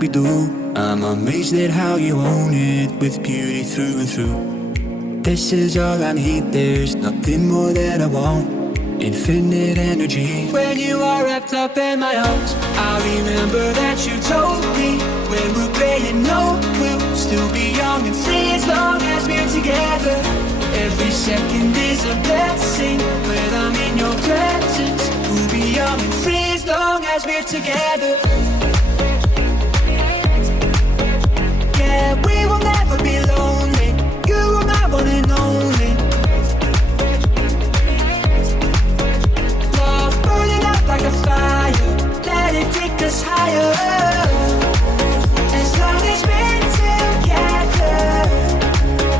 we do. I'm amazed at how you own it with beauty through and through. This is all I need, there's nothing more that I want. Infinite energy. When you are wrapped up in my arms, I remember that you told me when we're graying old, we'll still be young and free as long as we're together. Every second is a blessing when I'm in your presence. We'll be young and free as long as we're together. Yeah, we will never be lonely. You are my one and only. Like a fire, let it take us higher. As long as we're together,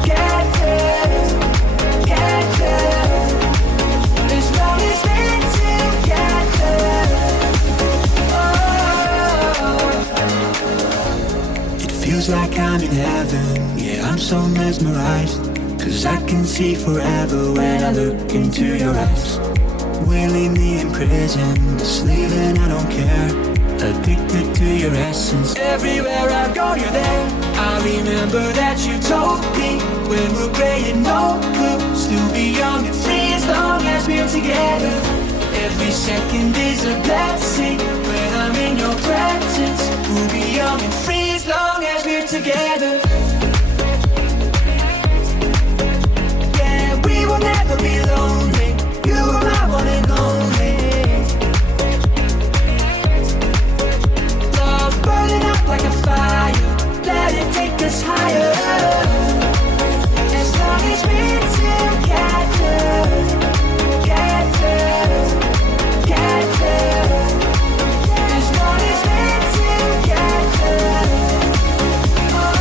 together, together. As long as we're together. Oh. It feels like I'm in heaven. Yeah, I'm so mesmerized, 'cause I can see forever when I look into your eyes. We're me in prison, slave and I don't care. Addicted to your essence. Everywhere I go, you're there. I remember that you told me when we're graying old, we'll still be young and free as long as we're together. Every second is a blessing when I'm in your presence. We'll be young and free as long as we're together. Yeah, we will never be lonely. You are my one and only. Love burning up like a fire, let it take us higher. As long as we're together, together, together. As long as we're together. Oh.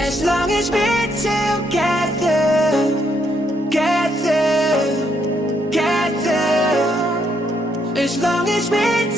As long as we're together. As long as we're